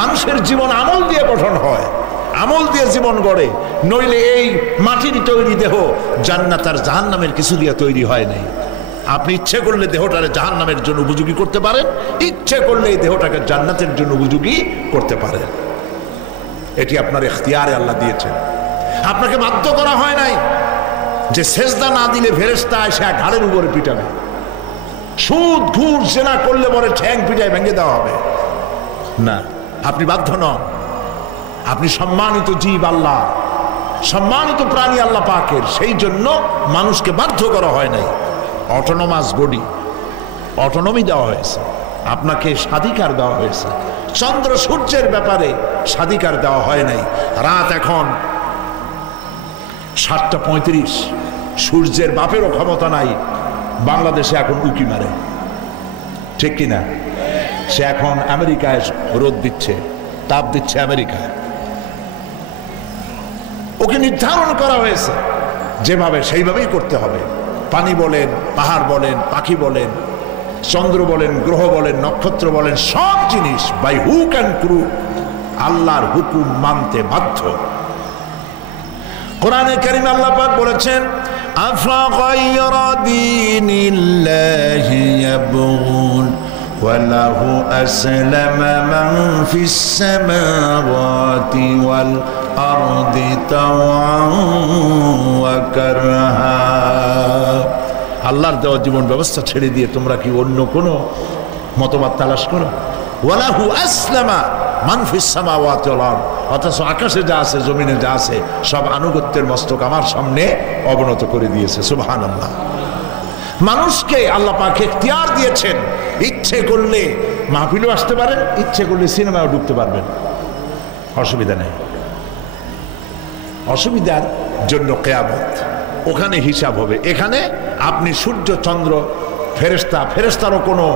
মানুষের জীবন আমল দিয়ে গঠন হয়, আমল দিয়ে জীবন গড়ে, নইলে এই মাটির তৈরি দেহ জান্নাত আর জাহান্নামের কিছু দিয়ে তৈরি হয় নাই। আপনি ইচ্ছে করলে দেহটাকে জাহান্নামের জন্য উপযোগী করতে পারেন, ইচ্ছে করলে এই দেহটাকে জান্নাতের জন্য উপযোগী করতে পারেন। এটি আপনার ইখতিয়ারে আল্লাহ দিয়েছেন, আপনাকে বাধ্য করা হয় নাই যে সেজদা না দিলে ফেরেশতা এসে ঘাড়ের উপরে পিটাবে, সুদ ঘুষ জেনা করলে পরে ঠ্যাং পিটায় ভেঙে দেওয়া হবে না। আপনি বাধ্য নন, আপনি সম্মানিত জীব আল্লাহ, সম্মানিত প্রাণী আল্লাহ পাকের, সেই জন্য মানুষকে বাধ্য করা হয় নাই। অটোনোমাস বডি, অটোনমি দেওয়া হয়েছে, আপনাকে স্বাধিকার দেওয়া হয়েছে। চন্দ্র সূর্যের ব্যাপারে স্বাধিকার দেওয়া হয় নাই। রাত এখন 7:35, সূর্যের বাপেরও ক্ষমতা নাই বাংলাদেশে এখন উকি মারে, ঠিক কিনা? সে এখন আমেরিকায় রোদ দিচ্ছে, তাপ দিচ্ছে আমেরিকায়। ওকে নির্ধারণ করা হয়েছে যেভাবে, সেইভাবেই করতে হবে। পানি বলেন, পাহাড় বলেন, পাখি বলেন, চন্দ্র বলেন, গ্রহ বলেন, নক্ষত্র বলেন, সব জিনিস বাই হুক অ্যান্ড ক্রুক আল্লাহর হুকুম মানতে বাধ্য। কোরআনে কারীমে আল্লাহ পাক বলেছেন, আফাগায়রা দীনিল্লাহি ইয়াবগুন ওয়ালাহু আসলামা মান ফিস সামাওয়াতি ওয়াল আরদি তাওআন ওয়া কারহা। আল্লাহর দেওয়া জীবন ব্যবস্থা ছেড়ে দিয়ে তোমরা কি অন্য কোনো মতবাদ তালাশ করো? ওয়ালাহু আসলামা মান ফিস সামাওয়াতি ওয়াল আরদ, অথচ আকাশে যা আছে, জমিনে যা আছে, সব আনুগত্যের মস্তক আমার সামনে অবনত করে দিয়েছে। সুবহানাল্লাহ। মানুষকে আল্লাহ পাক ইখতিয়ার দিয়েছেন, ইচ্ছে করলে মাহফিলও আসতে পারেন, ইচ্ছে করলে সিনেমাও ঢুকতে পারবেন, অসুবিধা নেই। অসুবিধার জন্য কিয়ামত, ওখানে হিসাব হবে। এখানে আপনি সূর্য চন্দ্র ফেরেশতারও কোনো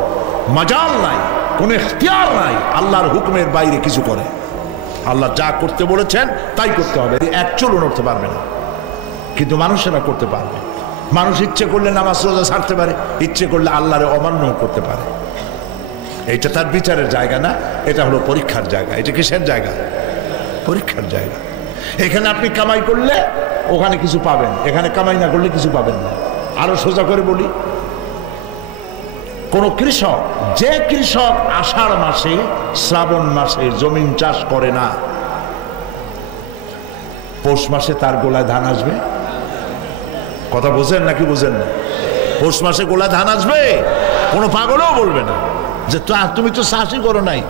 মাজাল নাই, কোনো ইখতিয়ার নাই আল্লাহর হুকুমের বাইরে কিছু করে। আল্লাহ যা করতে বলেছেন তাই করতে হবে, এক চুলও নড়তে পারবে না। কিন্তু মানুষেরা করতে পারবে। মানুষ ইচ্ছে করলে নামাজ রোজা ছাড়তে পারে, ইচ্ছে করলে আল্লাহরে অমান্য করতে পারে। এইটা তার বিচারের জায়গা না, এটা হলো পরীক্ষার জায়গা। এটা কিসের জায়গা? পরীক্ষার জায়গা। এখানে আপনি কামাই করলে ওখানে কিছু পাবেন, এখানে কামাই না করলে কিছু পাবেন না। আরো সোজা করে বলি, কোন কৃষক, যে কৃষক আষাঢ় মাসে শ্রাবণ মাসে জমিন চাষ করে না, পৌষ মাসে তার গোলায় ধান আসবে? কথা বোঝেন নাকি বোঝেন না? পৌষ মাসে গোলায় ধান আসবে? কোনো পাগলও বলবে না যে তুমি তো চাষই করো নাই,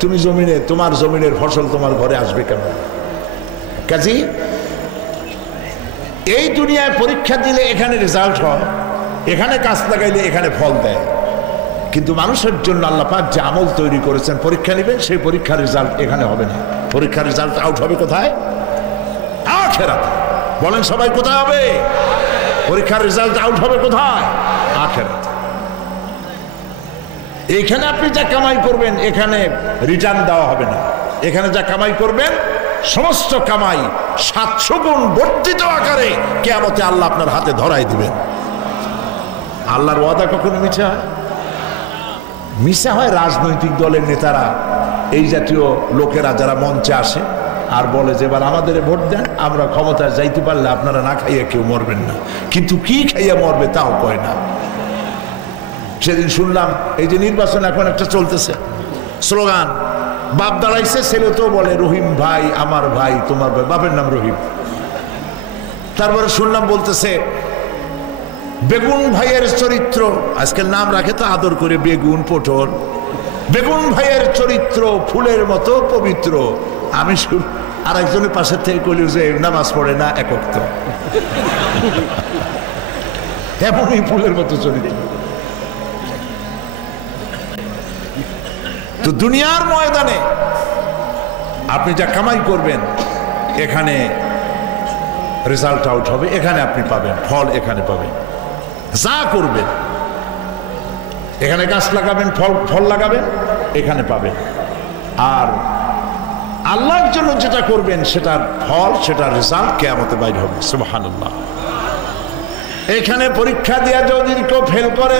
তুমি জমিনে, তোমার জমিনের ফসল তোমার ঘরে আসবে কেন? কাজী এই দুনিয়ায় পরীক্ষা দিলে এখানে রেজাল্ট হয়, এখানে কাজ লাগাইলে এখানে ফল দেয়। কিন্তু মানুষের জন্য আল্লাহ পাক যে আমল তৈরি করেছেন, পরীক্ষা নেবেন, সেই পরীক্ষার রেজাল্ট এখানে হবে না। পরীক্ষার রেজাল্ট আউট হবে কোথায়? আখিরাতে। বলেন সবাই, কোথায় হবে পরীক্ষার রেজাল্ট আউট হবে? কোথায়? আখিরাতে। এখানে আপনি যা কামাই করবেন এখানে রিটার্ন দেওয়া হবে না। এখানে যা কামাই করবেন সমস্ত কামাই 700 গুণ বর্ধিত আকারে কিয়ামতে আল্লাহ আপনার হাতে ধরাই দিবেন। আল্লাহর ওয়াদা কখনো মিথ্যা হয়? মিথ্যা হয় রাজনৈতিক দলের নেতারা, এই জাতীয় লোকেরা যারা মঞ্চে আসে আর বলে যে এবার আমাদের ভোট দেন, আমরা ক্ষমতায় যাইতে পারলে আপনারা না খাইয়া কেউ মরবেন না। কিন্তু কি খাইয়া মরবে তাও কয় না। সেদিন শুনলাম এই যে নির্বাচন এখন একটা চলতেছে, স্লোগান বাপ দাঁড়াইছে, ছেলে তো বলে রহিম ভাই আমার ভাই, তোমার ভাই, বাপের নাম রহিম। তারপরে শুনলাম বলতেছে বেগুন ভাইয়ের চরিত্র, আজকাল নাম রাখে তো আদর করে, বেগুন পটল, বেগুন ভাইয়ের চরিত্র ফুলের মতো পবিত্র। আমি আর একজনের পাশে থেকে কইল যে নামাজ পড়ে না, একক তো এমনই ফুলের মতো চরিত্র। তো দুনিয়ার ময়দানে আপনি যা কামাই করবেন এখানে রেজাল্ট আউট হবে, এখানে আপনি পাবেন ফল, এখানে পাবেন। যা করবেন এখানে গাছ লাগাবেন, ফল লাগাবেন, এখানে পাবেন। আর আল্লাহর জন্য যেটা করবেন সেটার ফল, সেটার রেজাল্ট কিয়ামতে বাইর হবে। সুবহানাল্লাহ। এখানে পরীক্ষা দেওয়া যদি কেউ ফেল করে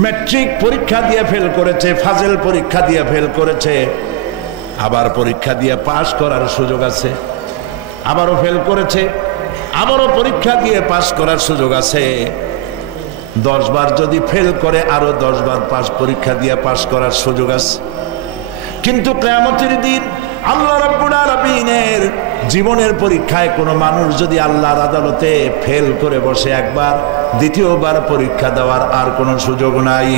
ম্যাট্রিক পরীক্ষা দিয়ে ফেল করেছে, ফাজেল পরীক্ষা দিয়ে ফেল করেছে, আবার পরীক্ষা দিয়ে পাশ করার সুযোগ আছে, আবারও ফেল করেছে, আবারও পরীক্ষা দিয়ে পাশ করার সুযোগ আছে। 10 বার যদি ফেল করে আরো 10 বার পাশ পরীক্ষা দিয়ে পাশ করার সুযোগ আছে। কিন্তু কিয়ামতের দিন আল্লাহ রাব্বুল আলামিনের জীবনের পরীক্ষায় কোনো মানুষ যদি আল্লাহর আদালতে ফেল করে বসে একবার, দ্বিতীয়বার পরীক্ষা দেওয়ার আর কোনো সুযোগ নাই।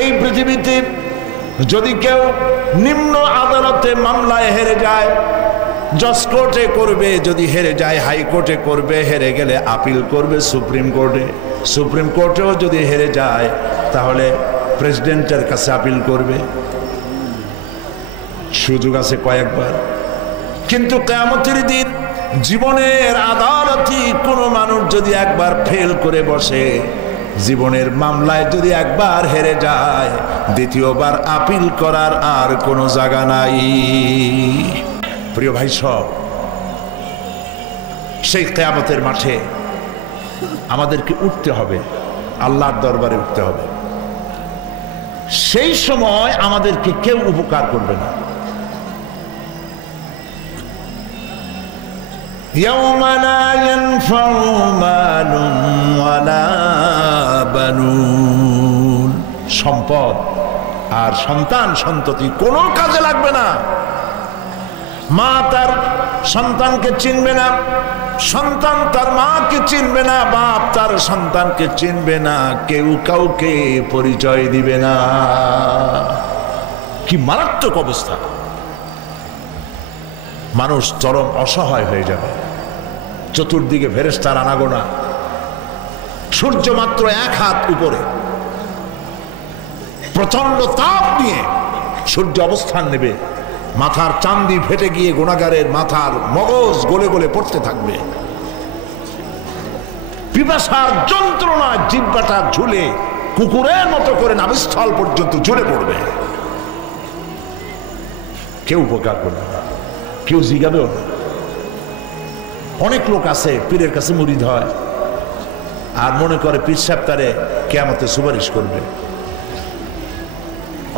এই পৃথিবীতে যদি কেউ নিম্ন আদালতে মামলায় হেরে যায়, জজ কোর্টে করবে, যদি হেরে যায় হাইকোর্টে করবে, হেরে গেলে আপিল করবে সুপ্রিম কোর্টে, সুপ্রিম কোর্টেও যদি হেরে যায় তাহলে প্রেসিডেন্টের কাছে আপিল করবে। সুযোগ আছে কয়েকবার। কিন্তু কিয়ামতের দিন জীবনের আদালতে কোনো মানুষ যদি একবার ফেল করে বসে, জীবনের মামলায় যদি একবার হেরে যায়, দ্বিতীয়বার আপিল করার আর কোনো জায়গা নাই। প্রিয় ভাই সব, সেই কিয়ামতের মাঠে আমাদেরকে উঠতে হবে, আল্লাহর দরবারে উঠতে হবে। সেই সময় আমাদেরকে কেউ উপকার করবে না। يوم لا ينفع مال ولا بنون, সম্পদ আর সন্তান সন্ততি কোনো কাজে লাগবে না। মা তার সন্তানকে চিনবে না, সন্তান তার মাকে চিনবে না, বাপ তার সন্তানকে চিনবে না, কেউ কাউকে পরিচয় দিবে না। কি মারাত্মক অবস্থা! মানুষ চরম অসহায় হয়ে যাবে। চতুর্দিকে ফেরেশতার আনাগোনা, সূর্য মাত্র 1 হাত উপরে, প্রচন্ড তাপ নিয়ে সূর্য অবস্থান নেবে, মাথার চান্দি ফেটে গিয়ে গুনাহগারের মাথার মগজ গলে গলে পড়তে থাকবে। পিপাসার যন্ত্রণায় জিহ্বাটা ঝুলে কুকুরের মতো করে নাভিস্থল পর্যন্ত ঝুলে পড়বে। কেউ উপকার করবে না, কেউ জিগাবেও না। অনেক লোক আছে পীরের কাছে মুরিদ হয় আর মনে করে পীর সাহেব তারে কিয়ামতে সুপারিশ করবে।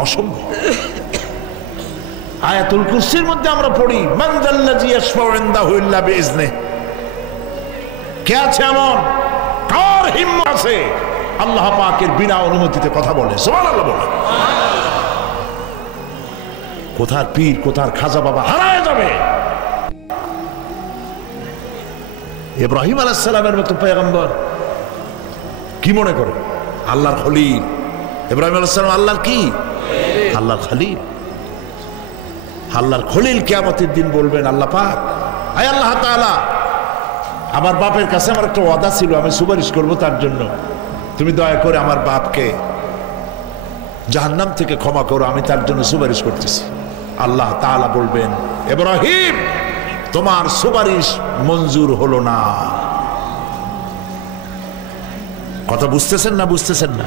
অসম্ভব। আয়াতুল কুরসির মধ্যে আমরা পড়ি, মান যাল্লাযী ইয়াশফাউ ইনদাহু ইল্লা বিইজনিহি। কে আছে এমন, কার হিম্মত আছে আল্লাহ পাকের বিনা অনুমতিতে কথা বলে? সুবহানাল্লাহ বলে। কোথার পীর, কোথার খাজা বাবা হারায় যাবে। ইব্রাহিম আলাইহিস সালামের মতো পয়গম্বর কি মনে করে? আল্লাহর খলিল। ইব্রাহিম আলাইহিস সালাম আল্লাহর কি? আল্লাহর খলিল। আল্লাহর খলিল কিয়ামতের দিন বলবেন, আল্লাহ পাক, আয় আল্লাহ তাআলা, আমার বাপের কাছে আমার একটা ওয়াদা ছিল, আমি সুপারিশ করব তার জন্য, তুমি দয়া করে আমার বাপকে জাহান্নাম থেকে ক্ষমা করো, আমি তার জন্য সুপারিশ করতেছি। আল্লাহ তাআলা বলবেন, ইব্রাহিম, তোমার সুপারিশ মঞ্জুর হলো না। কথা বুঝতেছেন না? বুঝতেছেন না?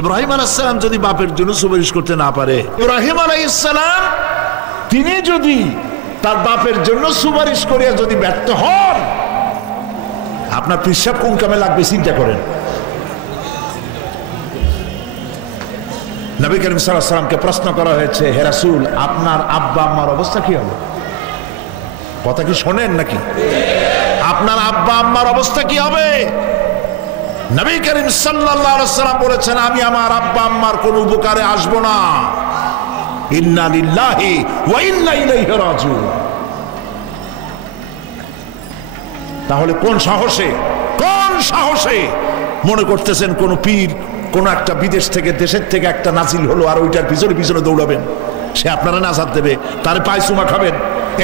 ইব্রাহিম আলাইহিস সালাম যদি বাপের জন্য সুপারিশ করতে না পারে, ইব্রাহিম আলাইহিস সালাম তিনি যদি তার বাপের জন্য সুপারিশ করিয়া যদি ব্যর্থ হন, আপনার পিসাব কোন কামে লাগবে চিন্তা করেন। নবী করিম সাল্লাল্লাহু আলাইহি ওয়াসাল্লামকে প্রশ্ন করা হয়েছে, হে রাসূল, আপনার আব্বা আম্মার অবস্থা কি হবে? কথা কি শোনেন নাকি? আপনার আব্বা আম্মার অবস্থা কি হবে? নবী করিম সাল্লাল্লাহু আলাইহি ওয়াসাল্লাম বলেছেন, আমি আমার আব্বা আম্মার কোন উপকারে আসব না। ইন্না লিল্লাহি ওয়া ইন্না ইলাইহি রাজিউন। তাহলে কোন সাহসে মনে করতেছেন কোন পীর কোন একটা বিদেশ থেকে, দেশের থেকে একটা নাজিল হলো আর ওইটার পিছনে পিছনে দৌড়াবেন, সে আপনারা নাজাত দেবে, তার পায়ে চুমা খাবেন?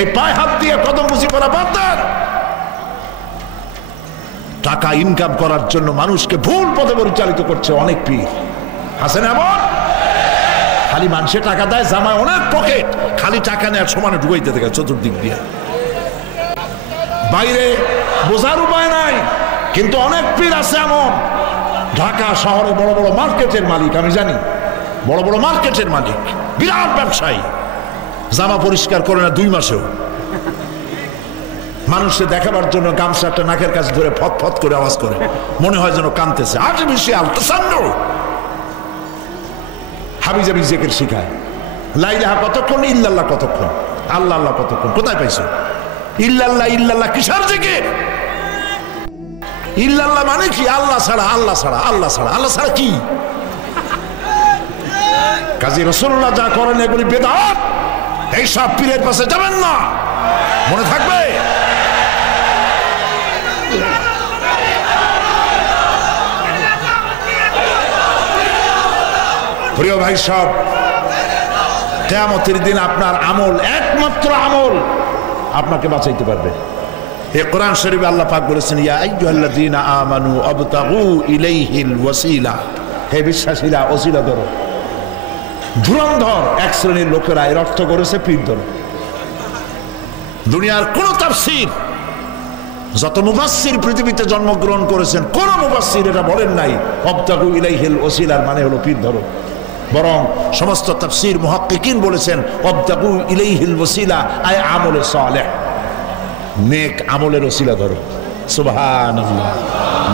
এই পায়ে হাত দিয়ে কদম বুঝি করা বাদ দেন। টাকা ইনকাম করার জন্য মানুষকে ভুল পথে পরিচালিত করছে অনেক পীর। হাসেন এমন, খালি মানুষে টাকা দেয়, জামায় অনেক পকেট, খালি টাকা নেওয়ার সমানে ঢুকাইতে থাকে চতুর্দিক দিয়ে। বাইরে বোঝার উপায় নাই, কিন্তু অনেক পীর আছে এমন, ঢাকা শহরে বড় বড় মার্কেটের মালিক, আমি জানি, বড় বড় মার্কেটের মালিক, বিরাট ব্যবসায়ী, জামা পরিষ্কার করে না 2 মাসেও, মানুষকে দেখাবার জন্য গামছাটা নাকের কাছে ধরে ফত ফত করে আওয়াজ করে, মনে হয় যেন কাঁদতেছে। আর্টিফিশিয়াল তাসান্নু। হাবিজাবি জিকির শিখায়। লা ইলাহা কতক্ষণ, ইল্লাল্লাহ কতক্ষণ, আল্লাহ আল্লাহ কতক্ষণ। কোথায় পাইছো ইল্লাল্লাহ? ইল্লাল্লাহ কিসের জিকির? ইল্লাল্লাহ মানে কি? আল্লাহ ছাড়া, আল্লাহ ছাড়া, আল্লাহ ছাড়া। আল্লাহ ছাড়া কি? কাজী রাসূলুল্লাহ যা করেন এগুলি বেদাত। এইসব পীরের পাশে যাবেন না, মনে থাকবে। প্রিয় ভাই সব, কিয়ামতের দিন আপনার আমল, একমাত্র আমল আপনাকে বাঁচাইতে পারবে। এই কোরআন শরীফে আল্লাহ পাক বলেছেন, ইয়া আইয়ুহাল্লাযীনা আমানু আবতাগু ইলাইহিল ওয়াসিলা। হে বিশ্বাসীরা, ওসিলা ধরো। ধুরন্ধর এক শ্রেণীর লোকেরা এর অর্থ করেছে পীর ধরো। দুনিয়ার কোন তাফসীর, যত মুফাসসির পৃথিবীতে জন্মগ্রহণ করেছেন, কোন মুফাসসির এটা বলেন নাই আবতাগু ইলাইহিল ওয়াসিলার মানে হলো পীর ধরো। বরং সমস্ত তাফসীর মুহাক্কিকিন বলেছেন আবতাগু ইলাইহিল ওয়াসিলা আয় আমলে সালেহ, নেক আমলের ওসিলা ধরো। সুবহানাল্লাহ,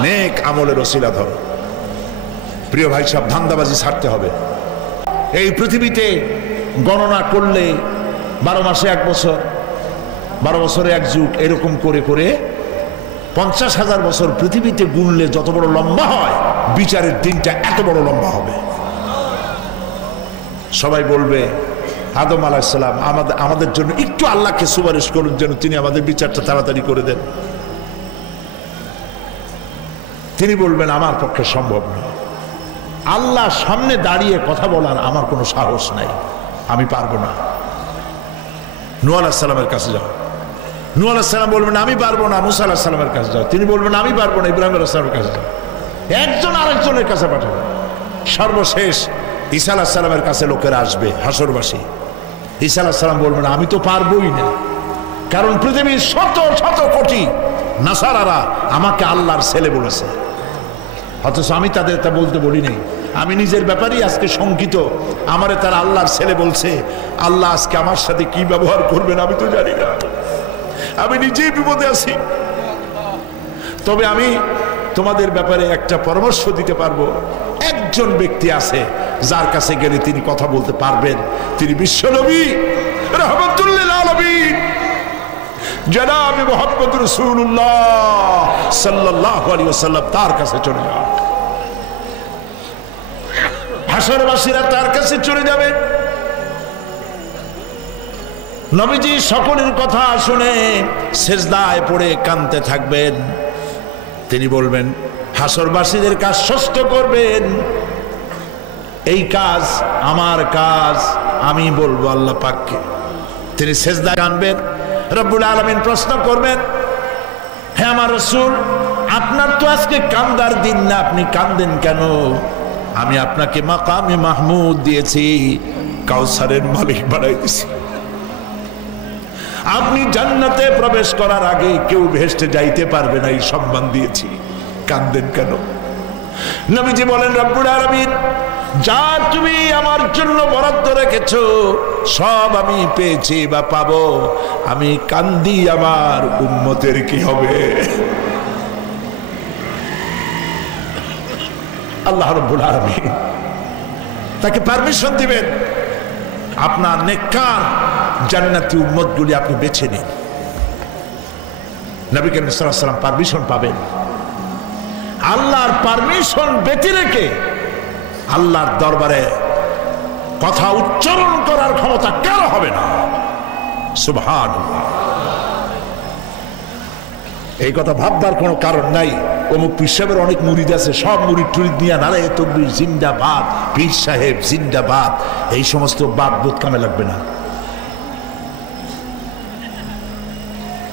নেক আমলের ওসিলা ধরো। প্রিয় ভাই সব, ধান্দাবাজি ছাড়তে হবে। এই পৃথিবীতে গণনা করলে 12 মাসে 1 বছর, 12 বছরে 1 যুগ, এরকম করে করে 50,000 বছর পৃথিবীতে গুনলে যত বড় লম্বা হয়, বিচারের দিনটা এত বড় লম্বা হবে। সবাই বলবে আদম আলাইহিস সালাম আমাদের জন্য একটু আল্লাহকে সুপারিশ করুন যেন তিনি আমাদের বিচারটা তাড়াতাড়ি করে দেন। তিনি বলবেন আমার পক্ষে সম্ভব নয়। আল্লাহ সামনে দাঁড়িয়ে কথা বলার আমার কোনো সাহস নাই, আমি পারবো না। নূহ আলাইহিস সালামের কাছে যাও। নূহ আলাইহিস সালাম বলবেন আমি পারবো না। মুসা আলাইহিস সালামের কাছে যাও। তিনি বলবেন আমি পারবো না। ইব্রাহিম আলাইহিস সালামের কাছে যাও। একজন আরেকজনের কাছে পাঠাবে। সর্বশেষ ঈসা আলাইহিস সালামের কাছে লোকেরা আসবে, হাসরবাসী। ঈসা আলাইহিস সালাম বলবেন আমি তো পারবোই না, কারণ পৃথিবীর শত শত কোটি নাসারারা আমাকে আল্লাহর ছেলে বলেছে, অথচ আমি তাদের তা বলতে বলি নাই। আমি নিজের ব্যাপারেই আজকে শঙ্কিত, আমারে তারা আল্লাহর ছেলে বলছে। আল্লাহ আজকে আমার সাথে কি ব্যবহার করবেন আমি তো জানি না। আমি নিজেই বিপদে আছি। তবে আমি তোমাদের ব্যাপারে একটা পরামর্শ দিতে পারবো। একজন ব্যক্তি আছে যার কাছে গেলে তিনি কথা বলতে পারবেন। তিনি বিশ্বনবী রাহমাতুল লিল আলামিন জনাব মুহাম্মদ রাসূলুল্লাহ সাল্লাল্লাহু আলাইহি ওয়াসাল্লাম। তার কাছে চলে যাও। হাসরবাসীরা তার কাছে চলে যাবেন। নবীজি সকলের কথা শুনে সিজদায় পড়ে কাঁদতে থাকবেন। তিনি বলবেন হাসরবাসীদের কাজ ষষ্ঠ করবেন। এই কাজ আমার কাজ, আমি বলবো আল্লাহ পাককে। তিনি সিজদায় কাঁদবেন। রব্বুল আলামিন প্রশ্ন করবেন, হে আমার রাসূল, আপনার তো আজকে কান্দার দিন না, আপনি কাঁদেন কেন? আমি আপনাকে মাকামে মাহমুদ দিয়েছি, কাউসারের মালিক বানাই দিয়েছি। আপনি জান্নাতে প্রবেশ করার আগে কেউ ভেস্টে যাইতে পারবে না, এই সম্মান দিয়েছি, কাঁদেন কেন? নবীজি বলেন, রব্বুল আলামিন যা তুমি আমার জন্য বরাদ্দ রেখেছো সব আমি পেয়েছি বা পাবো, আমি কান্দি আমার উম্মতের কি হবে? আল্লাহ রাব্বুল আলামিন তাকে পারমিশন দিবেন, আপনার নেককার জান্নাতি উম্মতগুলি আপনি বেছে নিন। নবী করিম সাল্লাল্লাহু আলাইহি ওয়াসাল্লাম পারমিশন পাবেন। আল্লাহর পারমিশন ব্যতি রেখে আল্লাহর দরবারে কথা উচ্চারণ করার ক্ষমতা কারো হবে না। সুবহানাল্লাহ। এই কথা ভাববার কোনো কারণ নাই। অমুক পীর সাহেবের অনেক মুরিদ আছে, সব মুরিদ টুরিদ নিয়ে নারায়ে তাকবীর জিন্দাবাদ, পীর সাহেব জিন্দাবাদ, এই সমস্ত বাদ বোধ কামে লাগবে না।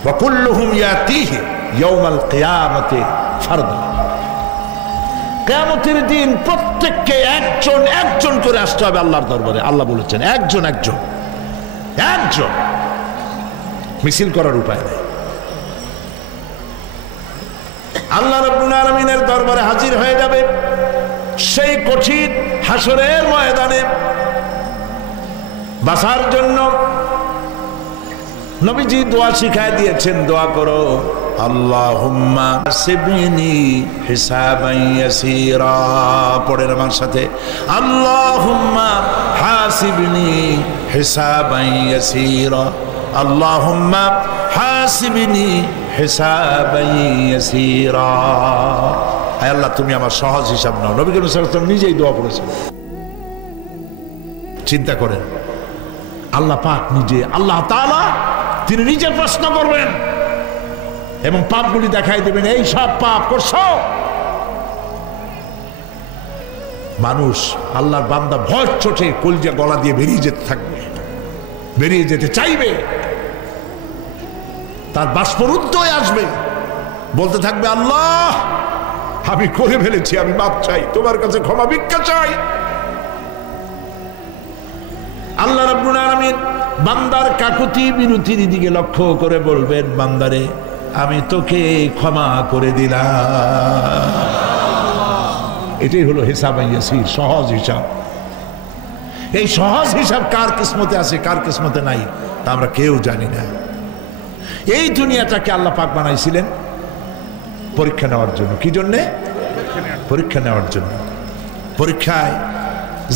ওয়া কুল্লুহুম ইয়াতিহি ইয়াউমাল কিয়ামতি ফারদা। কিয়ামতের দিন প্রত্যেককে একজন একজন করে আসতে হবে আল্লাহর দরবারে। আল্লাহ বলেছেন একজন একজন একজন, মিছিল করার উপায় নেই। আল্লাহ রাব্বুল আলামিনের দরবারে হাজির হয়ে যাবে সেই কঠিন হাসরের ময়দানে বাঁচার জন্য। নবীজি দোয়া শিখায় দিয়েছেন, দোয়া করো, আল্লাহুম্মা হাসিবনি হিসাবান ইয়াসীরা। পড়েন আমার সাথে, আল্লাহুম্মা হাসিবনি হিসাবান ইয়াসীরা, আল্লাহুম্মা হাসিবনি হিসাবান ইয়াসীরা। আয় আল্লাহ, তুমি আমার সহজ হিসাব নাও। নবী করিম সাল্লাল্লাহু আলাইহি ওয়াসাল্লাম নিজেই দোয়া করেছেন। চিন্তা করেন, আল্লাহ পাক নিজে, আল্লাহ তাআলা তিনি নিজে প্রশ্ন করবেন এবং পাপগুলি দেখাই দেবেন, এই সব পাপ করছো। মানুষ, আল্লাহর বান্দা ভয় চোটে কলজা গলা দিয়ে বেরিয়ে যেতে থাকবে, বেরিয়ে যেতে চাইবে, তার বাষ্পরুদ্ধ হয়ে আসবে, বলতে থাকবে, আল্লাহ আমি করে ফেলেছি, আমি মাপ চাই, তোমার কাছে ক্ষমা ভিক্ষা চাই। আল্লাহ রাব্বুল আলামিন বান্দার কাকুতি বিনতির দিকে লক্ষ্য করে বলবেন, বান্দারে আমি তোকে ক্ষমা করে দিলাম। এটাই হলো হিসাব ইয়াসির, সহজ হিসাব। এই সহজ হিসাব কার কিসমতে আছে, কার কিসমতে নাই, তা আমরা কেউ জানি না। এই দুনিয়াটাকে আল্লাহ পাক বানাইছিলেন পরীক্ষা নেওয়ার জন্য। কি জন্যে? পরীক্ষা নেওয়ার জন্য। পরীক্ষায়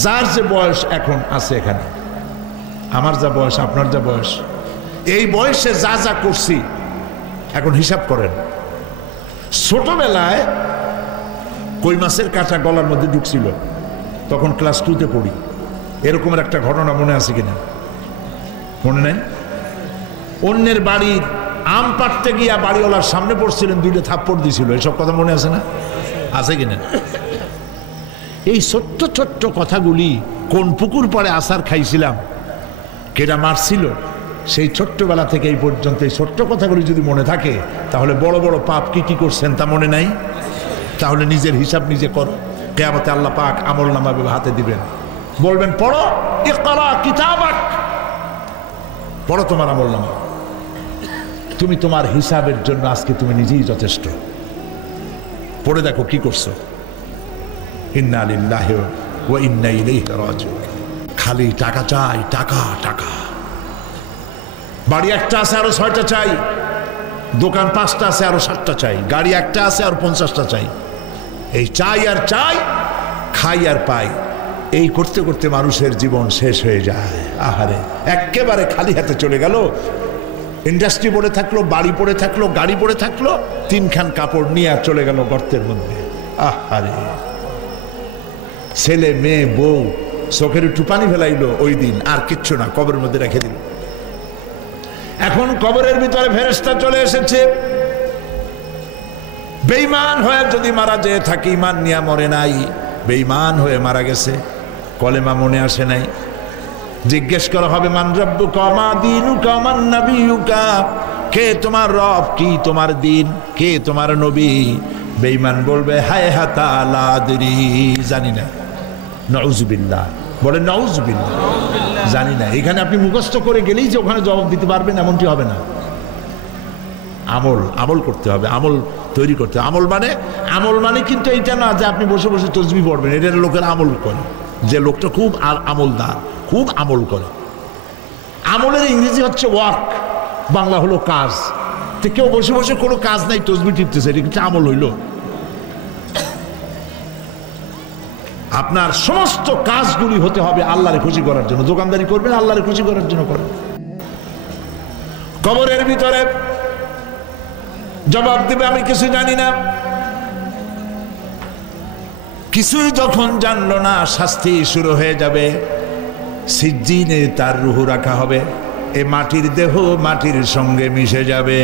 যার যে বয়স এখন আছে এখানে, আমার যা বয়স, আপনার যা বয়স, এই বয়সে যা যা করছি এখন হিসাব করেন। ছোটবেলায় কই মাছের কাঁটা গলার মধ্যে ঢুকছিল, তখন ক্লাস 2তে পড়ি। এরকমের একটা ঘটনা মনে আছে কিনা? মনে নাই? অন্যের বাড়ির আম পাড়তে গিয়া বাড়িওয়ালার সামনে পড়ছিলেন, 2টা থাপ্পড় দিছিল। এসব কথা মনে আছে না? আছে কিনা? এই ছোট্ট ছোট্ট কথাগুলি, কোন পুকুর পাড়ে আসার খাইছিলাম, কেটা মারছিল, সেই ছোট্টবেলা থেকে এই পর্যন্ত এই ছোট্ট কথাগুলি যদি মনে থাকে, তাহলে বড় বড় পাপ কি কি করছেন তা মনে নাই। তাহলে নিজের হিসাব নিজে করো। কিয়ামতে আল্লাহ পাক আমলনামা হাতে দিবেন, বলবেন, পড়ো, ইকরা কিতাবাক, পড়ো তোমার আমলনামা। তুমি তোমার হিসাবের জন্য আজকে তুমি নিজেই যথেষ্ট। পড়ে দেখো কি করছো। ইন্না লিল্লাহি ওয়া ইন্না ইলাইহি রাজিউন। খালি টাকা চাই, টাকা টাকা। বাড়ি একটা আছে আরো 6টা চাই, দোকান 5টা আছে আরো 7টা চাই, গাড়ি একটা আছে আর 50টা চাই। এই চাই আর চাই, খাই আর পাই, এই করতে করতে মানুষের জীবন শেষ হয়ে যায়। আহারে, একেবারে খালি হাতে চলে গেল। ইন্ডাস্ট্রি পড়ে থাকলো, বাড়ি পড়ে থাকলো, গাড়ি পড়ে থাকলো, 3খান কাপড় নিয়ে আর চলে গেল গর্তের মধ্যে। আহারে, ছেলে মেয়ে বউ চোখের একটু পানি ফেলাইলো ওই দিন, আর কিচ্ছু না, কবরের মধ্যে রেখে দিল। এখন কবরের ভিতরে ফেরেশতা চলে এসেছে। বেঈমান হয়ে যদি মারা যেয়ে থাকি, ইমান নিয়ে মরে নাই, বেঈমান হয়ে মারা গেছে, কলেমা মনে আসে নাই, জিজ্ঞেস করা হবে, মান রাব্বুকা মা দীনুকা মান নাবিয়ুকা, কে তোমার রব, কি তোমার দিন, কে তোমার নবী। বেঈমান বলবে, হায় হাতা লা আদরি, জানি না। নাউযুবিল্লাহ, বলে নাউযুবিল্লাহ, জানি না। এখানে আপনি মুখস্থ করে গেলেই যে ওখানে জবাব দিতে পারবেন এমনটি হবে না। আমল, আমল করতে হবে, আমল তৈরি করতে হবে। আমল মানে কিন্তু এইটা না যে আপনি বসে বসে তসবিহ পড়বেন। এটা লোকের আমল করে, যে লোকটা খুব আমলদার, খুব আমল করে। আমলের ইংরেজি হচ্ছে ওয়ার্ক, বাংলা হলো কাজ। তো কেউ বসে বসে কোনো কাজ নাই, তসবিহ টিপতেছে, এটা কিন্তু আমল হইল? আপনার সমস্ত কাজগুলি হতে হবে আল্লাহরে খুশি করার জন্য। দোকানদারি করবেন, আল্লাহরে খুশি করার জন্য করেন। কবরের ভিতরে জবাব দিবে, আমি কিছু জানি না। কিছুই যখন জানলো না, শাস্তি শুরু হয়ে যাবে। সিজ্জিনে তার রূহ রাখা হবে, এ মাটির দেহ মাটির সঙ্গে মিশে যাবে।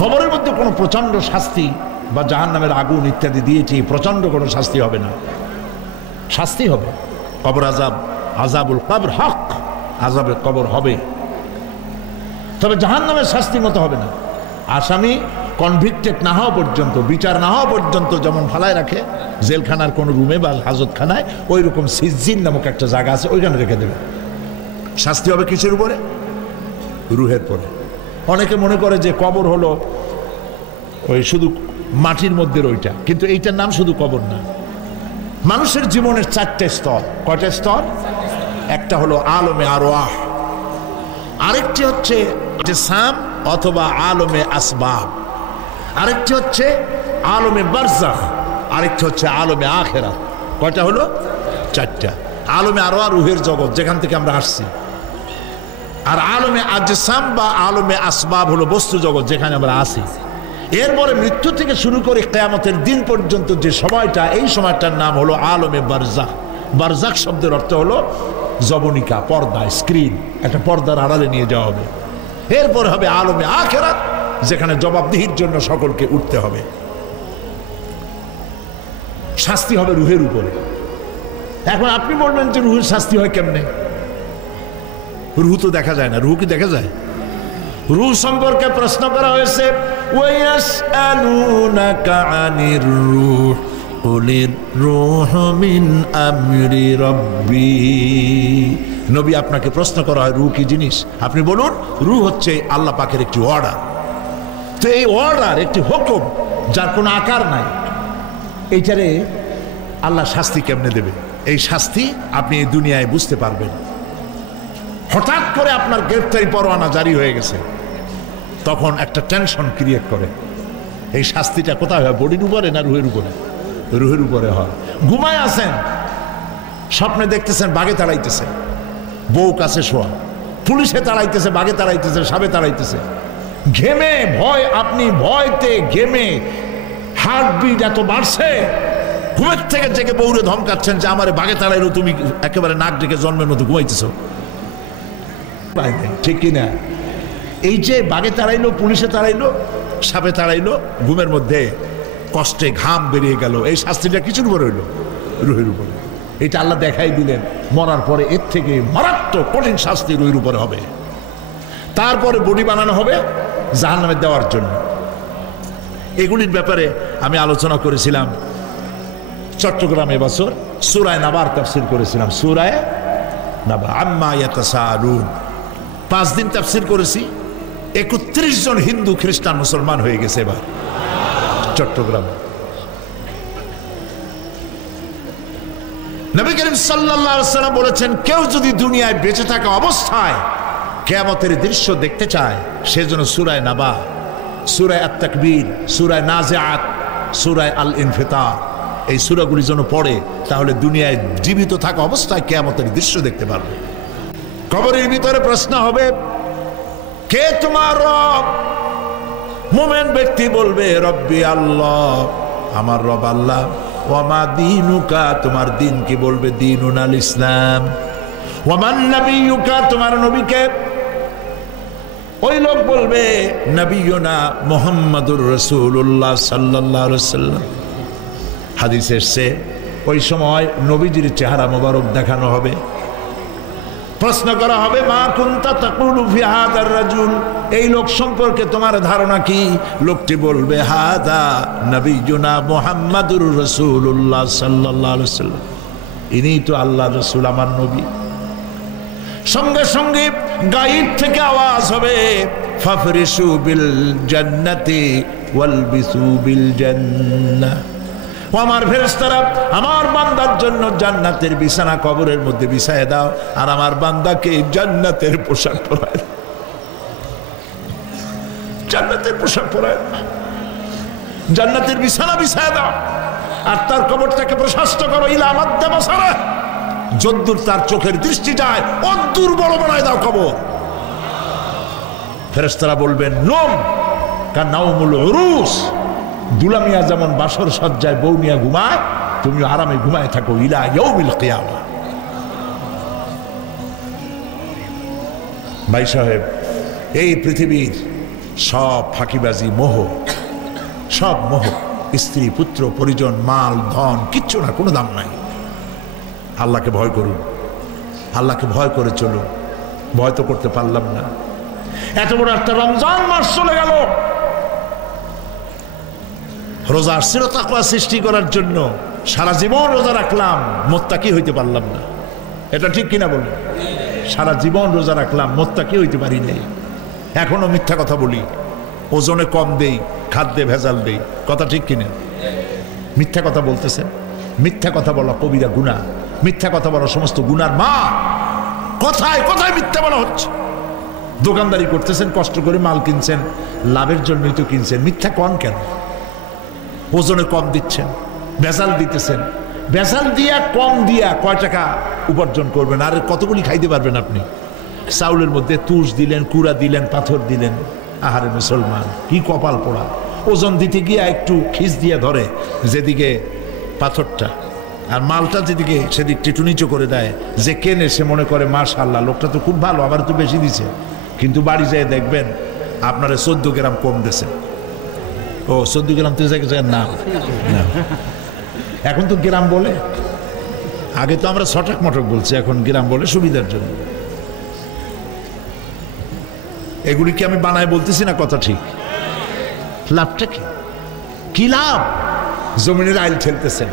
কবরের মধ্যে কোনো প্রচন্ড শাস্তি বা জাহান্নামের আগুন ইত্যাদি দিয়েছি, প্রচন্ড কোনো শাস্তি হবে না। শাস্তি হবে কবর আযাব, আযাবুল কবর হক, আযাবে কবর হবে, তবে জাহান্নামের শাস্তি মতো হবে না। আসামি কনভিক্টেড না হওয়া পর্যন্ত, বিচার না হওয়া পর্যন্ত যেমন ফালায় রাখে জেলখানার কোনো রুমে বা হাজতখানায়, ওই রকম সিজ্জিন নামক একটা জায়গা আছে, ওইখানে রেখে দেবে। শাস্তি হবে কিসের উপরে? রুহের পরে। অনেকে মনে করে যে কবর হলো ওই শুধু মাটির মধ্যে ওইটা, কিন্তু এইটার নাম শুধু কবর না। মানুষের জীবনের 4টে স্তর। কয়টা স্তর? একটা হলো আলমে আরওয়াহ, আরেকটি হচ্ছে সাম অথবা আলমে আসবাব, আরেকটি হচ্ছে আলমে বারজাখ, আরেকটি হচ্ছে আলমে আখেরাত। কয়টা হলো? চারটা। আলমে আরওয়া রুহের জগৎ, যেখান থেকে আমরা আসছি। আর আলমে আজসাম বা আলমে আসবাব হলো বস্তু জগৎ, যেখানে আমরা আছি। এরপরে মৃত্যু থেকে শুরু করে কিয়ামতের দিন পর্যন্ত যে সময়টা, এই সময়টার নাম হলো আলমে বারজাখ। বারজাখ শব্দের অর্থ হলো জবনিকা, পর্দা, স্ক্রিন, একটা পর্দার আড়ালে নিয়ে যাওয়া হবে। এরপরে হবে আলমে আখিরাত, যেখানে জবাবদিহির জন্য সকলকে উঠতে হবে। শাস্তি হবে রুহের উপরে। এখন আপনি বলবেন যে রুহের শাস্তি হয় কেমনে? রুহ তো দেখা যায় না। রুহ কি দেখা যায়? রুহ সম্পর্কে প্রশ্ন করা হয়েছে, ওয়ায়াসআলুনাকা আনির রূহ কুলির রূহু মিন আমরি রাব্বি। নবী, আপনাকে প্রশ্ন করা হয় রূহ কি জিনিস, আপনি বলুন রূহ হচ্ছে আল্লাহ পাকের একটি অর্ডার। তো এই অর্ডার, একটি হুকুম, যার কোনো আকার নাই, এইটারে আল্লাহ শাস্তি কেমনে দেবে? এই শাস্তি আপনি এই দুনিয়ায় বুঝতে পারবেন। হঠাৎ করে আপনার গ্রেফতারি পরোয়ানা জারি হয়ে গেছে, তখন একটা টেনশন ক্রিয়েট করে। এই শাস্তিটা কোথায় হয়? বডির উপরে না রুহের উপরে? রুহের উপরে হয়। ঘুমায় আছেন, স্বপ্নে দেখতেছেন বাঘে তাড়াইতেছে, বউ কাছে শোয়া, পুলিশে তাড়াইতেছে, বাঘে তাড়াইতেছে, সাপে তাড়াইতেছে, ঘেমে ভয়, আপনি ভয়তে ঘেমে হার্টবিট এত বাড়ছে, ঘুমের থেকে জেগে বউরে ধমকাচ্ছেন যে আমারে বাঘে তাড়াইলো, তুমি একেবারে নাক ডেকে জন্মের মতো ঘুমাইতেছ। ঠিক কিনা? এই যে বাঘে তাড়াইলো, পুলিশে তাড়াইলো, সাপে তাড়াইলো, ঘুমের মধ্যে কষ্টে ঘাম বেরিয়ে গেল, এই শাস্তিটা কিছুর উপর হইল? রুহের উপরে। এটা আল্লাহ দেখাই দিলেন, মরার পরে এর থেকে মারাত্মক কঠিন শাস্তি রুহের উপরে হবে। তারপরে বডি বানানো হবে জাহান্নামে দেওয়ার জন্য। এগুলির ব্যাপারে আমি আলোচনা করেছিলাম চট্টগ্রামে বছর, সূরায়ে নাবার তাফসীর করেছিলাম। সূরায়ে নাবা, আম্মা ইয়াতাসাআলুন, 5 দিন তাফসীর করেছি। 31 জন হিন্দু খ্রিস্টান মুসলমান হয়ে গেছে এবার চট্টগ্রামে। নবী করিম সাল্লাল্লাহু আলাইহি ওয়াসাল্লাম বলেছেন, কেউ যদি দুনিয়ায় বেঁচে থাকা অবস্থায় কিয়ামতের দৃশ্য দেখতে চায়, সেজন্য সূরায়ে নাবা, সূরায়ে আত-তাকবীর, সূরায়ে নাজিআত, সূরায়ে আল ইনফিতার, এই সূরাগুলি যেন পড়ে, তাহলে দুনিয়ায় জীবিত থাকা অবস্থায় কিয়ামতের দৃশ্য দেখতে পারবে। কবরের ভিতরে প্রশ্ন হবে, কে তোমার রব? মুমিন ব্যক্তি বলবে, রব্বি আল্লাহ, আমার রব আল্লাহ। ওয়ামা দীনুকা, তোমার দিন কি? বলবে দীনুন আল ইসলাম। ওয়ামান নবিয়ুকা, তোমার নবীকে? ওই লোক বলবে, নবিয়ুনা মুহাম্মাদুর রাসূলুল্লাহ সাল্লাল্লাহু আলাইহি ওয়াসাল্লাম। হাদিসে এসেছে, ওই সময় নবীজির চেহারা মোবারক দেখানো হবে। প্রশ্ন করা হবে, মা কুনতা তাকুলু ফি হাদার রাজুল, এই লোক সম্পর্কে তোমার ধারণা কি? লোকটি বলবে, হাদা নবিয়ুনা মুহাম্মাদুর রাসূলুল্লাহ সাল্লাল্লাহু আলাইহি ওয়াসাল্লাম, ইনি তো আল্লাহর রাসূল, আমার নবী। সঙ্গে সঙ্গে গায়েব থেকে আওয়াজ হবে, ফাফরিশু বিল জান্নাতি ওয়ালবিসু বিল জান্নাহ। ও আমার ফেরেশতারা, আমার বান্দার জন্য জান্নাতের বিছানা কবরের মধ্যে বিছায় দাও, আর আমার বান্দাকে জান্নাতের পোশাক পরায়, জান্নাতের পোশাক পরায়, জান্নাতের বিছানা বিছায় দাও, আর তার কবরটাকে প্রশস্ত করো, ইলা মাদ্দা বাসারা, যদ্দূর তার চোখের দৃষ্টি যায় অদ্দূর বড় বানায় দাও কবর। ফেরেশতারা বলবেন, নোম কানাউমুল উরুস, দুলামিয়া যেমন বাসর সজ্জায় বউ নিয়া ঘুমায়, তুমি আরামে ঘুমায় থাকো, ইলা ইয়াউমিল কিয়ামা। ভাই সাহেব, এই পৃথিবীর সব ফাঁকিবাজি, মোহ, সব মোহ, স্ত্রী, পুত্র, পরিজন, মাল, ধন, কিচ্ছু না, কোনো দাম নাই। আল্লাহকে ভয় করুন, আল্লাহকে ভয় করে চলুন। ভয় তো করতে পারলাম না। এত বড় একটা রমজান মাস চলে গেল, রোজা আসছিল তাকওয়া সৃষ্টি করার জন্য, সারা জীবন রোজা রাখলাম, মুত্তাকি হইতে পারলাম না। এটা ঠিক কিনা বলুন? সারা জীবন রোজা রাখলাম, মুত্তাকি হইতে পারি নাই। এখনো মিথ্যা কথা বলি, ওজনে কম দেই, খাদ্যে ভেজাল দেই, কথা ঠিক কিনা? মিথ্যা কথা বলতেছেন। মিথ্যা কথা বলা কবিরা গুনাহ, মিথ্যা কথা বলা সমস্ত গুনার মা। কথায় কথায় মিথ্যা বলা হচ্ছে। দোকানদারি করতেছেন, কষ্ট করে মাল কিনছেন, লাভের জন্যই তো কিনছেন, মিথ্যা কম কেন? ওজনে কম দিচ্ছেন, ভেজাল দিতেছেন, ভেজাল দিয়া কম দিয়া কয় টাকা উপার্জন করবেন? আর কতগুলি খাইতে পারবেন আপনি? চাউলের মধ্যে তুষ দিলেন, কুড়া দিলেন, পাথর দিলেন। আহারে মুসলমান, কি কপাল পোড়া! ওজন দিতে গিয়া একটু খিস দিয়া ধরে যেদিকে পাথরটা, আর মালটা যেদিকে সেদিক টিটু নিচু করে দেয়। যে কেনে সে মনে করে মাশাআল্লাহ, লোকটা তো খুব ভালো, আবার তো বেশি দিছে। কিন্তু বাড়ি যেয়ে দেখবেন আপনারা 14 গ্রাম কম দিছে। ও 14 গ্রাম তো না, এখন তো গ্রাম বলে। আগে তো আমরা ছটাক মটক বলছি, এখন গ্রাম বলে সুবিধার জন্য। এগুলি কি আমি বানায় বলতেছি না? কথা ঠিক। লাভটা কি? কি লাভ? জমিনের আইল ঠেলতেছেন,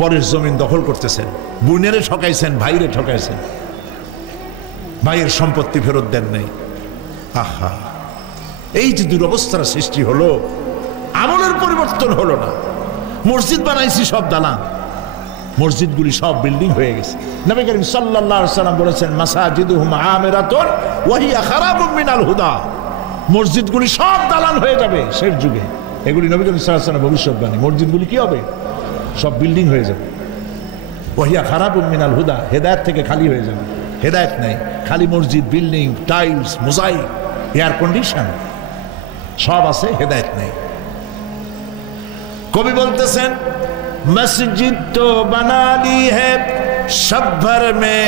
পরের জমিন দখল করতেছেন, বোনেরে ঠকাইছেন, ভাইরে ঠকাইছেন, ভাইয়ের সম্পত্তি ফেরত দেন নাই। আহা, এই যে দুরবস্থার সৃষ্টি হলো, আমলের পরিবর্তন হলো না। মসজিদ বানাইছি সব দালান, মসজিদগুলি সব বিল্ডিং হয়ে গেছে। নবী করিম সাল্লাল্লাহু আলাইহি ওয়াসাল্লাম বলেছেন, মাসাজিদুহুম আমিরাতুন ওয়া হিয়া খারাবুম মিনাল হুদা। মসজিদগুলি সব দালান হয়ে যাবে শেষ যুগে। এগুলি নবী করিম সাল্লাল্লাহু আলাইহি ওয়াসাল্লামের ভবিষ্যৎবাণী। মসজিদগুলি কি হবে? সব বিল্ডিং হয়ে যাবে। ওয়া হিয়া খারাবুম মিনাল হুদা, হেদায়েত থেকে খালি হয়ে যাবে। হেদায়েত নাই, খালি মসজিদ, building, tiles, mosaic, air condition সব আছে, হেদায়েত নেই। কবি বলতেছেন, मस्जिद तो बना ली है शब भर में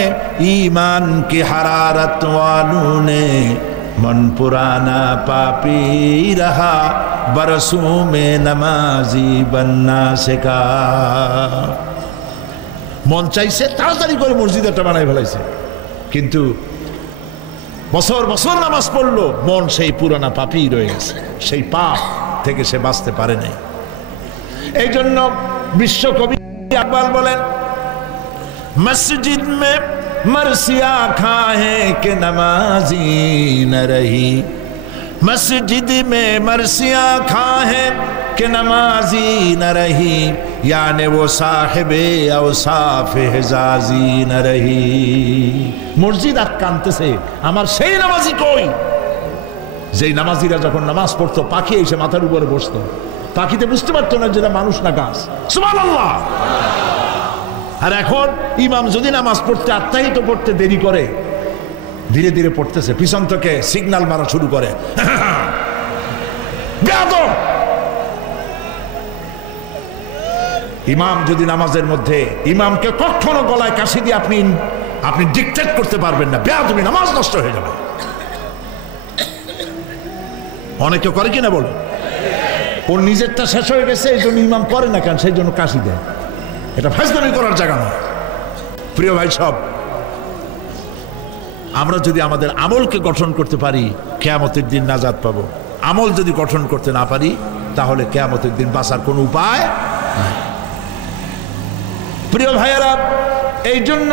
ईमान की हरारत वालों ने, मन पुराना पापी रहा बरसों में नमाजी बनना सिखा। মন চাইছে তাড়াতাড়ি করে মসজিদ একটা বানাই ফেলাইছে, কিন্তু বছর বছর নামাজ পড়লো, মন সেই পুরানা পাপী রয়ে গেছে, সেই পাপ থেকে সে বাঁচতে পারে নাই। এই জন্য বিশ্বকবি ইকবাল বলেন, মসজিদ মে মরসিয়া খাহে কে নমাজি ন রহি, মসজিদ মে মরসিয়া খাহে কে নমাজি ন রহি, यानी वो साहिबे औसाफ हिजाजी न रही। মসজিদ আটকানতেছে, আমার সেই নামাজি কই? যেই নামাজিরা যখন নামাজ পড়তো, পাখি এসে মাথার উপরে বসতো, পাখিতে বুঝতে পারতো না যেটা মানুষ না গাছ। সুবহানাল্লাহ। আর এখন ইমাম যদি নামাজ পড়তে আত্মাহিত পড়তে দেরি করে, ধীরে ধীরে পড়তেছে, পিছন থেকে সিগন্যাল মারা শুরু করে, বেয়াদব। ইমাম যদি নামাজের মধ্যে, ইমামকে কখনো গলায় কাশি দিয়ে আপনি ডিকটেট করতে পারবেন না, বেয়াদবি, নামাজ নষ্ট হয়ে যাবে। অনেকে করে কিনা বলো? ওর নিজেরটা শেষ হয়ে গেছে, এই জন্য ইমাম করে না কেন, সেই জন্য কাশি দেয়। এটা ফাজলামি করার জায়গা নয়। প্রিয় ভাই সব, আমরা যদি আমাদের আমলকে গঠন করতে পারি, কিয়ামতের দিন নাজাত পাবো। আমল যদি গঠন করতে না পারি, তাহলে কিয়ামতের দিন বাঁচার কোনো উপায় নাই। প্রিয় ভাইয়েরা, এই জন্য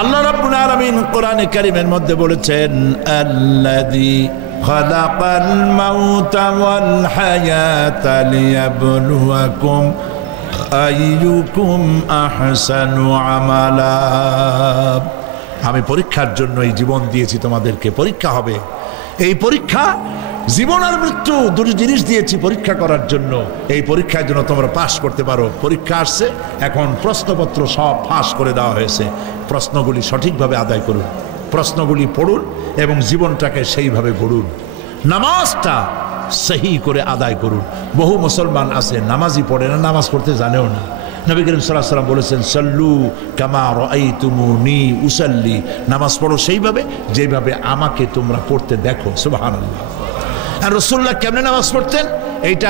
আল্লাহ রাব্বুল আলামিন কোরআনে কারীমের মধ্যে বলেছেন, আল্লাযী খালাকাল মাউতা ওয়াল হায়াতা লিয়াবলুয়াকুম আইয়ুকুম আহসানু আমালা। আমি পরীক্ষার জন্য এই জীবন দিয়েছি তোমাদেরকে, পরীক্ষা হবে। এই পরীক্ষা, জীবন আর মৃত্যু দুটো জিনিস দিয়েছি পরীক্ষা করার জন্য। এই পরীক্ষার জন্য তোমরা পাস করতে পারো। পরীক্ষা আসছে, এখন প্রশ্নপত্র সব ফাঁস করে দেওয়া হয়েছে। প্রশ্নগুলি সঠিকভাবে আদায় করুন, প্রশ্নগুলি পড়ুন এবং জীবনটাকে সেইভাবে গড়ুন। নামাজটা সহি করে আদায় করুন। বহু মুসলমান আছে নামাজই পড়ে না, নামাজ পড়তে জানেও না। নবী করিম সাল্লাল্লাহু আলাইহি ওয়াসাল্লাম বলেছেন, সাল্লু কামা রাআইতুমুনি উসাল্লি। নামাজ পড়ো সেইভাবে যেভাবে আমাকে তোমরা পড়তে দেখো। সুবহানাল্লাহ। আর রাসূলুল্লাহ কেমনে নামাজ পড়তেন, এইটা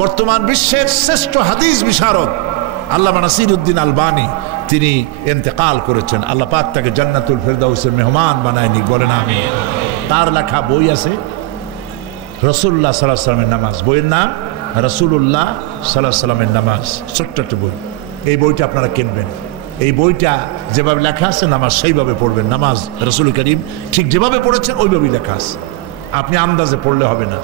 বর্তমান বিশ্বের শ্রেষ্ঠ হাদিস বিশারদ আল্লামা নাসিরউদ্দিন আলবানী তিনি ইন্তেকাল করেছেন। আল্লাহ পাক তাকে জান্নাতুল ফেরদাউসের মেহমান বানায় নিক, বলেন আমিন। তার লেখা বই আছে রাসূলুল্লাহ সাল্লাল্লাহু আলাইহি ওয়াসাল্লামের নামাজ। বইয়ের নাম রাসূলুল্লাহ সাল্লাল্লাহু আলাইহি ওয়াসাল্লামের নামাজ। ছোট্ট একটা বই। এই বইটা আপনারা কিনবেন। এই বইটা যেভাবে লেখা আছে নামাজ সেইভাবে পড়বেন। নামাজ রাসূল করিম ঠিক যেভাবে পড়েছেন ওইভাবেই লেখা আছে। আপনি আন্দাজে পড়লে হবে না,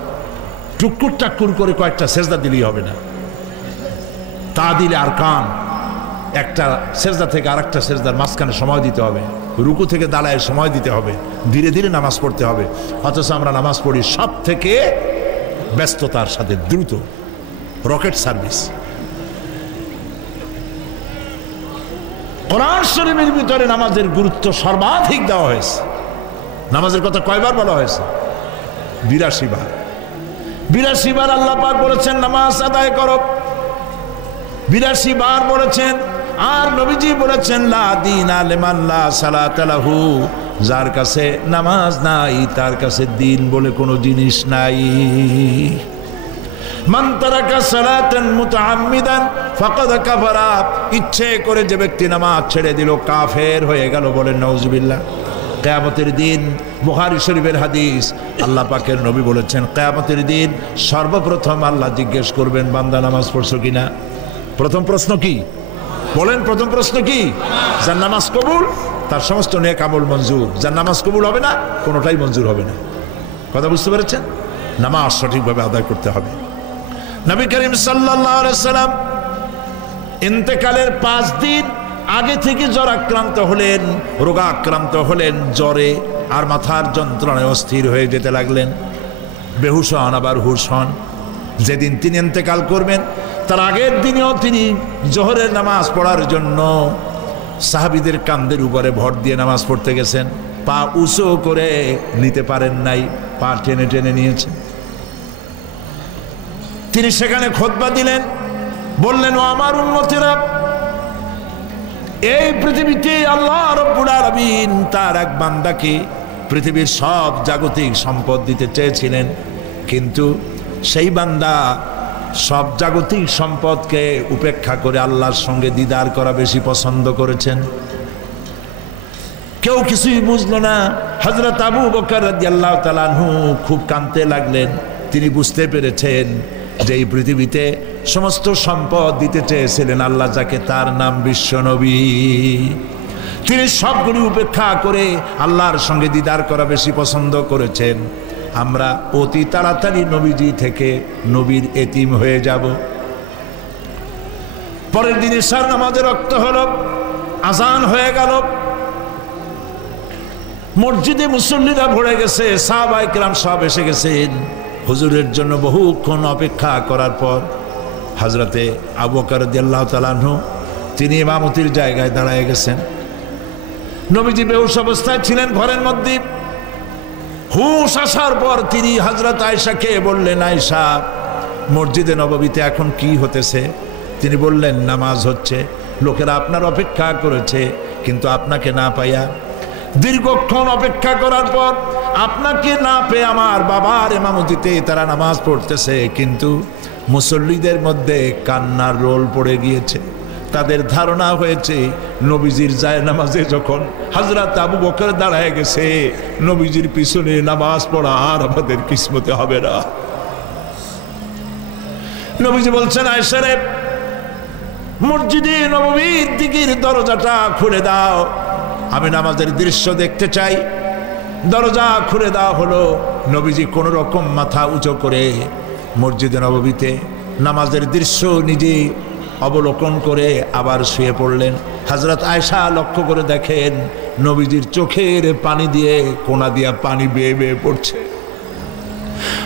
টুকুর টাক্কুর করে কয়েকটা সেজদা দিলেই হবে না। তাদিল আরকান, একটা সেজদা থেকে আরেকটা সেজদার মাঝখানে সময় দিতে হবে, রুকু থেকে দাঁড়ায় সময় দিতে হবে, ধীরে ধীরে নামাজ পড়তে হবে। অথচ আমরা নামাজ পড়ি সব থেকে ব্যস্ততার সাথে, দ্রুত, রকেট সার্ভিস। কোরআন শরীফের ভিতরে নামাজের গুরুত্ব সর্বাধিক দেওয়া হয়েছে। নামাজের কথা কয়বার বলা হয়েছে? 82 বার। 82 বার আল্লাহ পাক বলেছেন নামাজ আদায় করো, 82 বার বলেছেন। আর নবীজি বলেছেন লা দীনা লিমান লা সালাতা লাহু, যার কাছে নামাজ নাই তার কাছে দিন বলে কোনো জিনিস নাই। মান তারাকা সালাতান মুতাআম্মিদান ফাকাদ কাফারা, ইচ্ছে করে যে ব্যক্তি নামাজ ছেড়ে দিল কাফের হয়ে গেল, বলেন নাউজুবিল্লাহ। কিয়ামতের দিন, বুখারী শরীফের হাদিস, আল্লাহ পাকের নবী বলেছেন কিয়ামতের দিন সর্বপ্রথম আল্লাহ জিজ্ঞেস করবেন বান্দা নামাজ পড়ছো কিনা। প্রথম প্রশ্ন কি বলেন? প্রথম প্রশ্ন কি? যার নামাজ কবুল তার সমস্ত নেক আমল মঞ্জুর, যার নামাজ কবুল হবে না কোনোটাই মঞ্জুর হবে না। কথা বুঝতে পেরেছেন? নামাজ সঠিকভাবে আদায় করতে হবে। নবী করিম সাল্লাল্লাহু আলাইহি সাল্লাম ইন্তেকালের 5 দিন আগে থেকে জ্বরাক্রান্ত হলেন, রোগাক্রান্ত হলেন, জ্বরে আর মাথার যন্ত্রণায় অস্থির হয়ে যেতে লাগলেন, বেহুশ হন আবার হুশ হন। যেদিন তিনি ইন্তেকাল করবেন তার আগের দিনেও তিনি জোহরের নামাজ পড়ার জন্য সাহাবীদের কাঁধের উপরে ভর দিয়ে নামাজ পড়তে গেছেন, পা উঁচু করে নিতে পারেন নাই, পা টেনে টেনে নিয়েছেন। তিনি সেখানে খুতবা দিলেন, বললেন ও আমার উম্মতেরা, এই পৃথিবীতে আল্লাহ রাব্বুল আলামিন তার এক বান্দাকে পৃথিবীর সব জাগতিক সম্পদ দিতে চেয়েছিলেন, কিন্তু সেই বান্দা সব জাগতিক সম্পদকে উপেক্ষা করে আল্লাহর সঙ্গে দিদার করা বেশি পছন্দ করেছেন। কেউ কিছুই বুঝলো না। হযরত আবু বকর রাদিয়াল্লাহু তাআলা আনহু খুব কাঁদতে লাগলেন। তিনি বুঝতে পেরেছেন যে এই পৃথিবীতে সমস্ত সম্পদ দিতে চেয়েছিলেন আল্লাহ যাকে, তার নাম বিশ্বনবী। তিনি সবগুলি উপেক্ষা করে আল্লাহর সঙ্গে দিদার করা বেশি পছন্দ করেছেন। আমরা অতি তাড়াতাড়ি নবীজি থেকে নবীর এতিম হয়ে যাব। পরের দিন ইশার নামাজের রক্ত হলো, আজান হয়ে গেল, মসজিদে মুসল্লিরা ভরে গেছে, সাহাবায়ে কেরাম সব এসে গেছেন। হুজুরের জন্য বহুক্ষণ অপেক্ষা করার পর হযরতে আবু বকর রাদিয়াল্লাহু তাআলা আনহু তিনি ইমামতির জায়গায় দাঁড়ায় গেছেন। নবীজি বেহুশ অবস্থায় ছিলেন ঘরের মধ্যে। হুশ আসার পর তিনি হযরত আয়েশাকে বললেন, আয়েশা, মসজিদে নববীতে এখন কি হতেছে? তিনি বললেন, নামাজ হচ্ছে, লোকেরা আপনার অপেক্ষা করেছে, কিন্তু আপনাকে না পাইয়া দীর্ঘক্ষণ অপেক্ষা করার পর আপনাকে না পেয়ে আমার বাবার ইমামতিতে তারা নামাজ পড়তেছে, কিন্তু মুসল্লিদের মধ্যে কান্নার রোল পড়ে গিয়েছে। তাদের ধারণা হয়েছে নবীজির জায়নামাজে যখন হযরত আবু বকর দাঁড়ায় গেছে, নবীজির পিছনে নামাজ পড়া আর আমাদের কিসমতে হবে না। নবীজি বলছেন, আয়েশা রে, মসজিদে নববীর দিকের দরজাটা খুলে দাও, আমি নামাজের দৃশ্য দেখতে চাই। দরজা খুলে দেওয়া হলো। নবীজি কোন রকম মাথা উঁচু করে মসজিদে নববীতে নামাজের দৃশ্য নিজে অবলোকন করে আবার শুয়ে পড়লেন। হযরত আয়েশা লক্ষ্য করে দেখেন নবীজির চোখের পানি দিয়ে কোনা দিয়া পানি বেয়ে বেয়ে পড়ছে।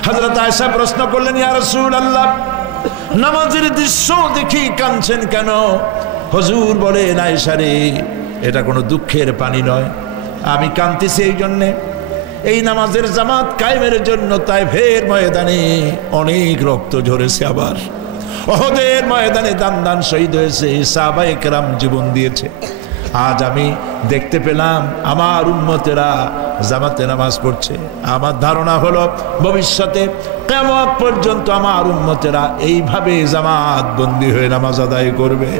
হযরত আয়েশা প্রশ্ন করলেন, ইয়া রাসূলুল্লাহ, নামাজের দৃশ্য দেখি কাঁদছেন কেন? হুজুর বলেন, আয়েশা রে, এটা কোনো দুঃখের পানি নয়, আমি কাঁদতেছি এই জন্যে, এই নামাজের জামাত কায়েমের জন্য তায়েফের ময়দানে অনেক রক্ত ঝরেছে, আবার উহুদের ময়দানে দান দান শহীদ হয়েছে, সাহাবায়ে কেরাম জীবন দিয়েছে। আজ আমি দেখতে পেলাম আমার উম্মতেরা জামাতে নামাজ পড়ছে। আমার ধারণা হলো ভবিষ্যতে কিয়ামত পর্যন্ত আমার উম্মতেরা এইভাবে জামাত বন্দী হয়ে নামাজ আদায় করবে।